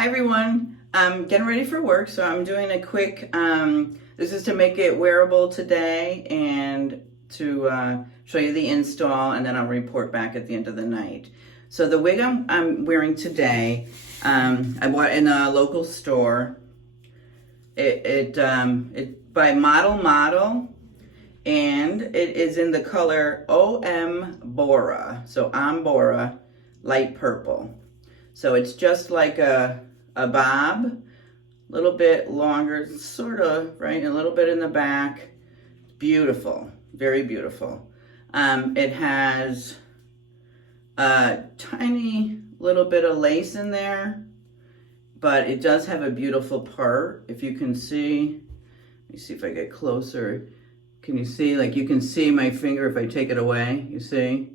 Hi everyone, I'm getting ready for work, so I'm doing a quick, this is to make it wearable today and to show you the install, and then I'll report back at the end of the night. So the wig I'm wearing today, I bought in a local store. It by Model, and it is in the color ombora, so ombora, light purple. So it's just like a bob, a little bit longer, sort of, right? A little bit in the back. Beautiful, very beautiful. It has a tiny little bit of lace in there, but it does have a beautiful part. If you can see, let me see if I get closer. Can you see, like you can see my finger if I take it away, you see?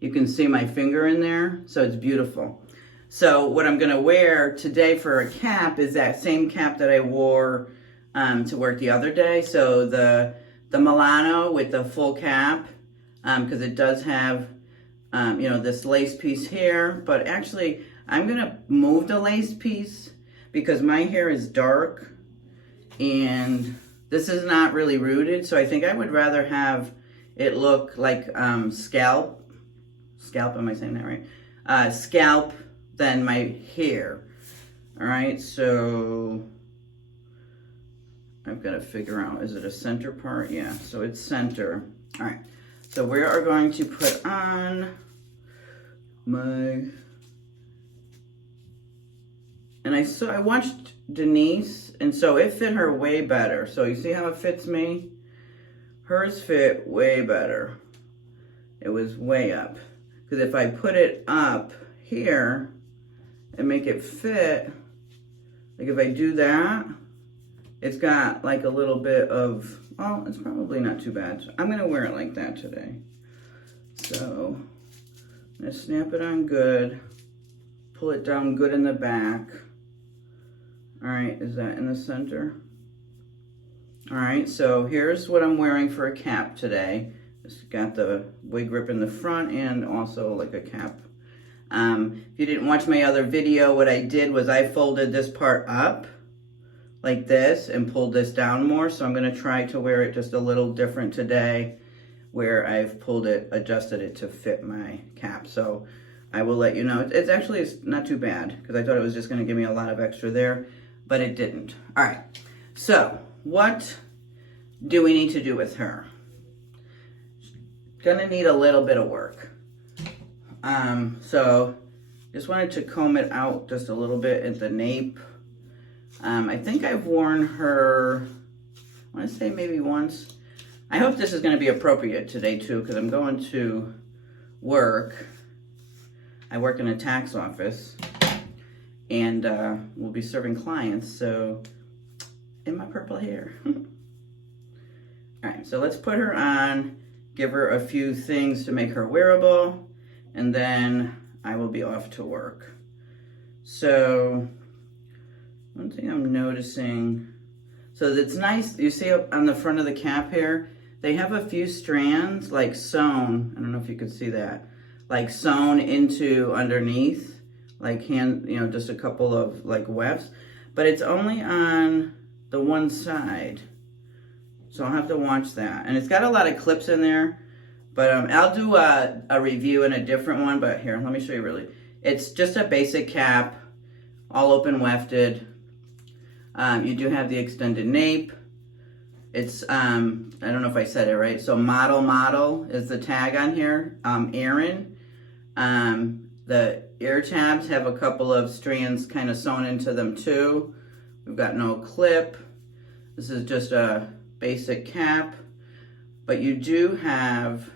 You can see my finger in there, so it's beautiful. So what I'm gonna wear today for a cap is that same cap that I wore to work the other day. So the Milano with the full cap, because it does have, this lace piece here, but actually I'm gonna move the lace piece because my hair is dark and this is not really rooted. So I think I would rather have it look like scalp, am I saying that right? Scalp than my hair. All right, so I've got to figure out, is it a center part? Yeah, so it's center. All right, so we are going to put on my, and I watched Denise, and so it fit her way better. So you see how it fits me? Hers fit way better. It was way up. Because if I put it up here and make it fit, like if I do that, it's got like a little bit of, well, it's probably not too bad. So I'm gonna wear it like that today. So I'm gonna snap it on good, pull it down good in the back. All right, is that in the center? All right, so here's what I'm wearing for a cap today. It's got the wig grip in the front and also like a cap. If you didn't watch my other video, what I did was I folded this part up like this and pulled this down more. So I'm gonna try to wear it just a little different today, where I've pulled it, adjusted it to fit my cap. So I will let you know. It's not too bad because I thought it was just gonna give me a lot of extra there, but it didn't. All right, so what do we need to do with her? Gonna need a little bit of work. So just wanted to comb it out just a little bit at the nape. I think I've worn her, I want to say maybe once. I hope this is going to be appropriate today too, because I'm going to work. I work in a tax office and we'll be serving clients, so in my purple hair. All right, so let's put her on, give her a few things to make her wearable, and then I will be off to work. So one thing I'm noticing, so it's nice, you see up on the front of the cap here, they have a few strands like sewn, I don't know if you could see that, like sewn into underneath, like just a couple of like wefts, but it's only on the one side. So I'll have to watch that. And it's got a lot of clips in there, but I'll do a review in a different one, but here, let me show you really. It's just a basic cap, all open wefted. You do have the extended nape. It's, I don't know if I said it right. So model is the tag on here, Erin. The ear tabs have a couple of strands kind of sewn into them too. We've got no clip. This is just a basic cap, but you do have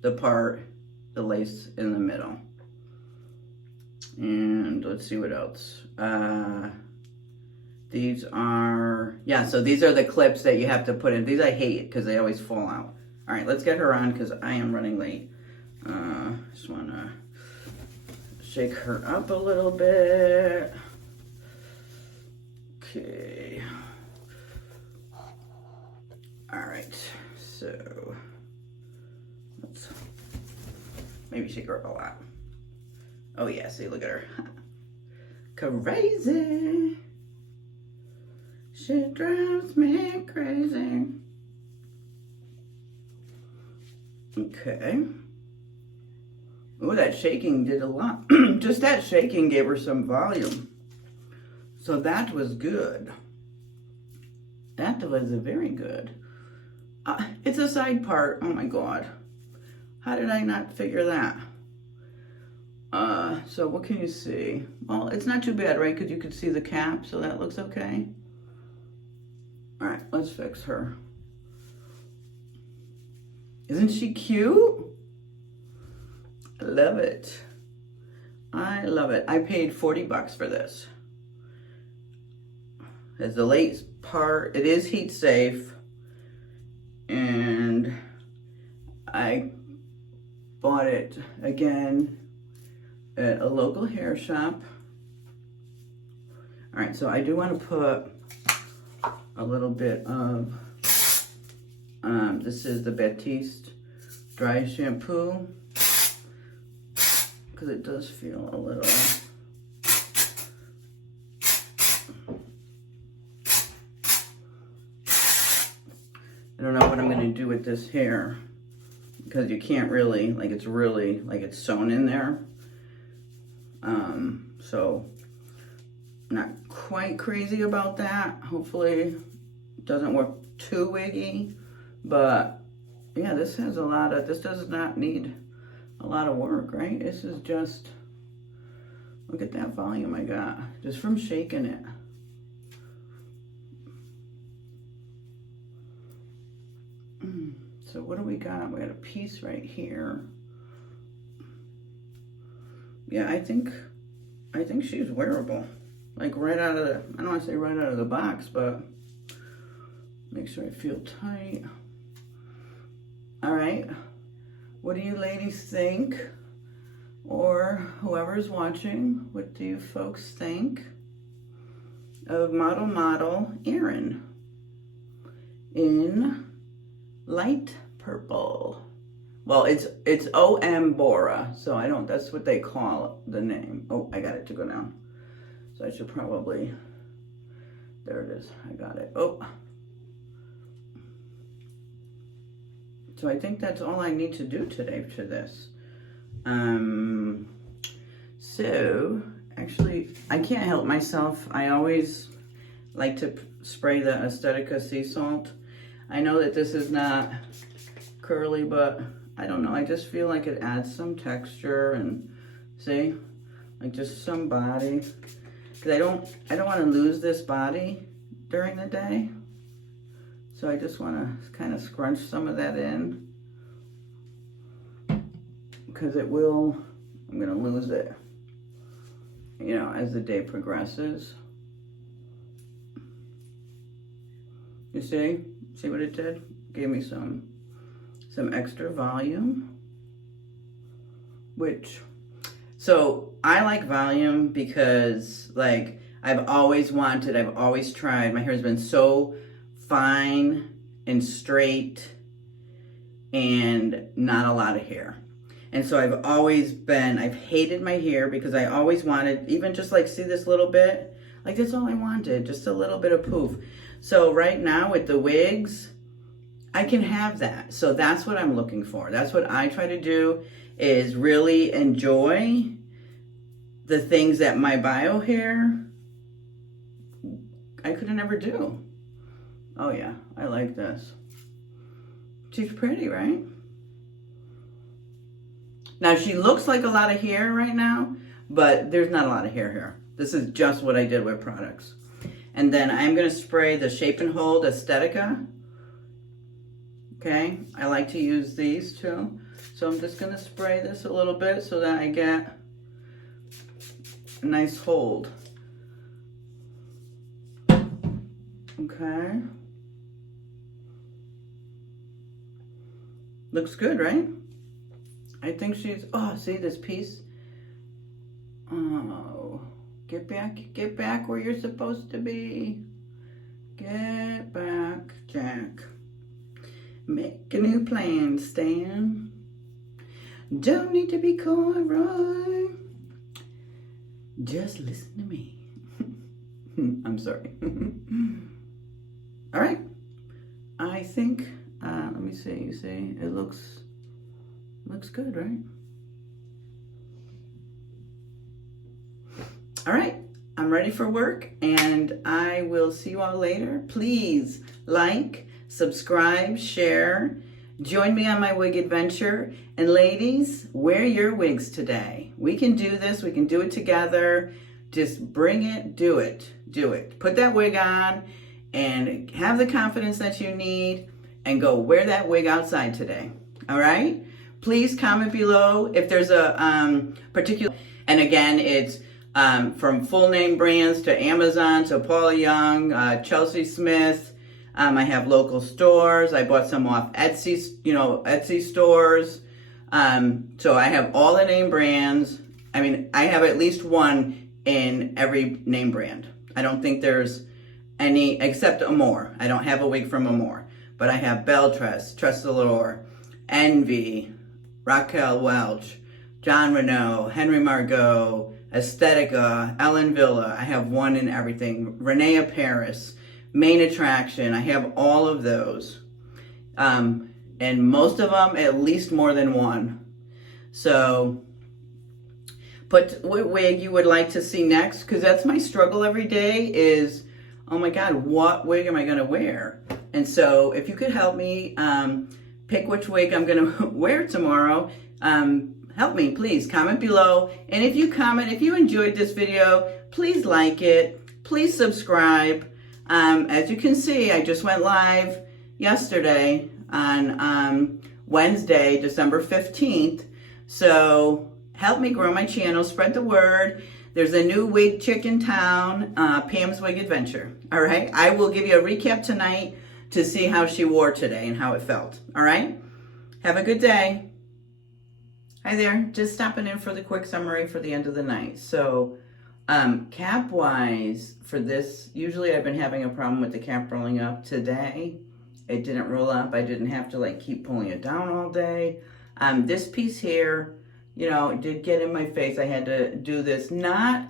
the lace in the middle. And let's see what else. These are, so these are the clips that you have to put in. These I hate because they always fall out. All right, let's get her on because I am running late. Just wanna shake her up a little bit. Okay. All right, so let's maybe shake her up a lot. Oh yeah, see, look at her. crazy. She drives me crazy. Okay. Oh, that shaking did a lot. Just that shaking gave her some volume. So that was good. That was very good. It's a side part. Oh my God. How did I not figure that? So what can you see? Well, it's not too bad, right? Because you could see the cap, so that looks okay. All right, let's fix her. Isn't she cute? I love it. I love it. I paid 40 bucks for this. As the lace part, it is heat safe. And I bought it again at a local hair shop. All right, so I do want to put a little bit of, this is the Batiste dry shampoo, because it does feel a little, I don't know what I'm going to do with this hair, because you can't really, like it's really, like it's sewn in there. So I'm not quite crazy about that. Hopefully it doesn't work too wiggy, but yeah, this has a lot of, this does not need a lot of work, right? This is just, look at that volume I got just from shaking it. So what do we got? We got a piece right here. Yeah, I think she's wearable. Like right out of the, I don't want to say right out of the box, but make sure I feel tight. All right. What do you ladies think? Or whoever's watching, what do you folks think of model Erin in light purple? Well, it's ombora, so I don't, that's what they call the name. Oh, I got it to go down. So I should probably, there it is, I got it. Oh. So I think that's all I need to do today to this. So actually, I can't help myself. I always like to spray the Estetica sea salt. I know that this is not curly, but I don't know. I just feel like it adds some texture and see, like just some body. Cause I don't want to lose this body during the day. So I just want to kind of scrunch some of that in, because it will, I'm going to lose it, you know, as the day progresses. You see what it did? Gave me some extra volume, so I like volume because like I've always tried, my hair has been so fine and straight and not a lot of hair. And so I've hated my hair because I always wanted, even just like, see this little bit? Like that's all I wanted, just a little bit of poof. So right now with the wigs, I can have that. So that's what I'm looking for. That's what I try to do, is really enjoy the things that my bio hair, I could never do. Oh yeah, I like this. She's pretty, right? Now she looks like a lot of hair right now, but there's not a lot of hair here. This is just what I did with products. And then I'm gonna spray the Shape and Hold Estetica. Okay, I like to use these too. So I'm just gonna spray this a little bit so that I get a nice hold. Okay. Looks good, right? I think she's, oh, see this piece? Oh, get back where you're supposed to be. Get back, Jack. Make a new plan, Stan. Don't need to be coy, Roy. Just listen to me. I'm sorry. All right. I think, let me see, you see, it looks good, right? All right, I'm ready for work, and I will see you all later. Please like, subscribe, share, join me on my wig adventure, and ladies, wear your wigs today. We can do this, we can do it together. Just bring it, do it, do it. Put that wig on and have the confidence that you need and go wear that wig outside today, all right? Please comment below if there's a particular, and again, it's from full name brands to Amazon to Paula Young, Chelsea Smith. I have local stores. I bought some off Etsy, Etsy stores. So I have all the name brands. I mean, I have at least one in every name brand. I don't think there's any, except Amore. I don't have a wig from Amore, but I have Beltress, Tressalure, Envy, Raquel Welch, Jon Renau, Henry Margot, Estetica, Ellen Villa. I have one in everything. Renee Paris, Main Attraction. I have all of those. And most of them, at least more than one. So put what wig you would like to see next, because that's my struggle every day is, oh my God, what wig am I going to wear? And so if you could help me pick which wig I'm going to wear tomorrow, help me, please comment below. And if you comment, if you enjoyed this video, please like it, please subscribe. As you can see, I just went live yesterday on Wednesday, December 15th. So help me grow my channel, spread the word. There's a new wig chick in town, Pam's Wig Adventure. All right, I will give you a recap tonight to see how she wore today and how it felt. All right, have a good day. Hi there, just stopping in for the quick summary for the end of the night. So cap wise for this, usually I've been having a problem with the cap rolling up. Today, it didn't roll up. I didn't have to like keep pulling it down all day. This piece here, you know, it did get in my face. I had to do this, not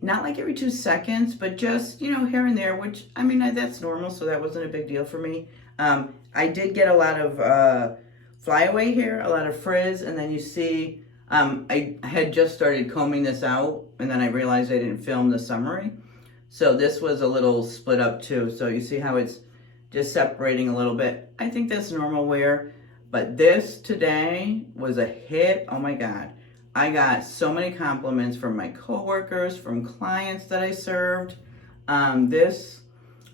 like every 2 seconds, but just, you know, here and there, which, I mean, that's normal, so that wasn't a big deal for me. I did get a lot of flyaway hair, a lot of frizz, and then you see, I had just started combing this out, and then I realized I didn't film the summary. So this was a little split up too. So you see how it's just separating a little bit. I think that's normal wear. But this today was a hit. Oh my God. I got so many compliments from my coworkers, from clients that I served. I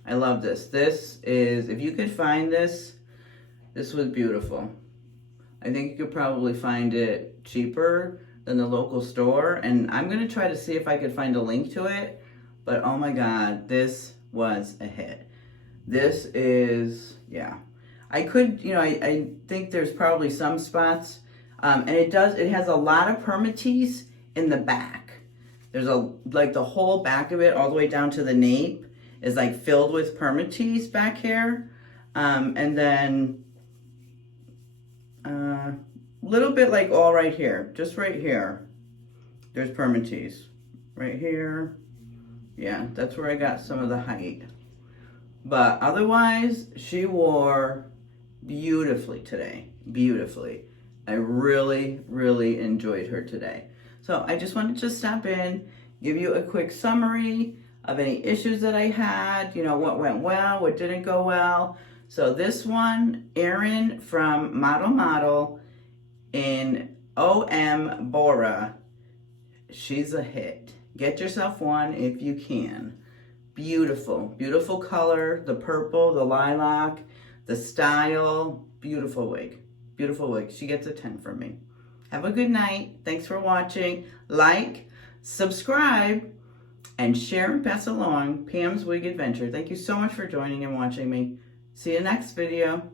love this. This is, if you could find this was beautiful. I think you could probably find it cheaper than the local store. And I'm going to try to see if I could find a link to it. But oh my God, this was a hit. This is, yeah. I could, you know, I think there's probably some spots, and it has a lot of permatease in the back. There's like the whole back of it, all the way down to the nape, is like filled with permatease back here. And then a little bit like all right here, just right here, there's permatease. Right here, yeah, that's where I got some of the height. But otherwise, she wore beautifully today, beautifully. I really, really enjoyed her today. So I just wanted to stop in, give you a quick summary of any issues that I had, you know, what went well, what didn't go well. So this one, Erin from Model in ombora, she's a hit. Get yourself one if you can. Beautiful, beautiful color, the purple, the lilac, the style, beautiful wig. Beautiful wig. She gets a 10 from me. Have a good night. Thanks for watching. Like, subscribe, and share and pass along Pam's Wig Adventure. Thank you so much for joining and watching me. See you next video.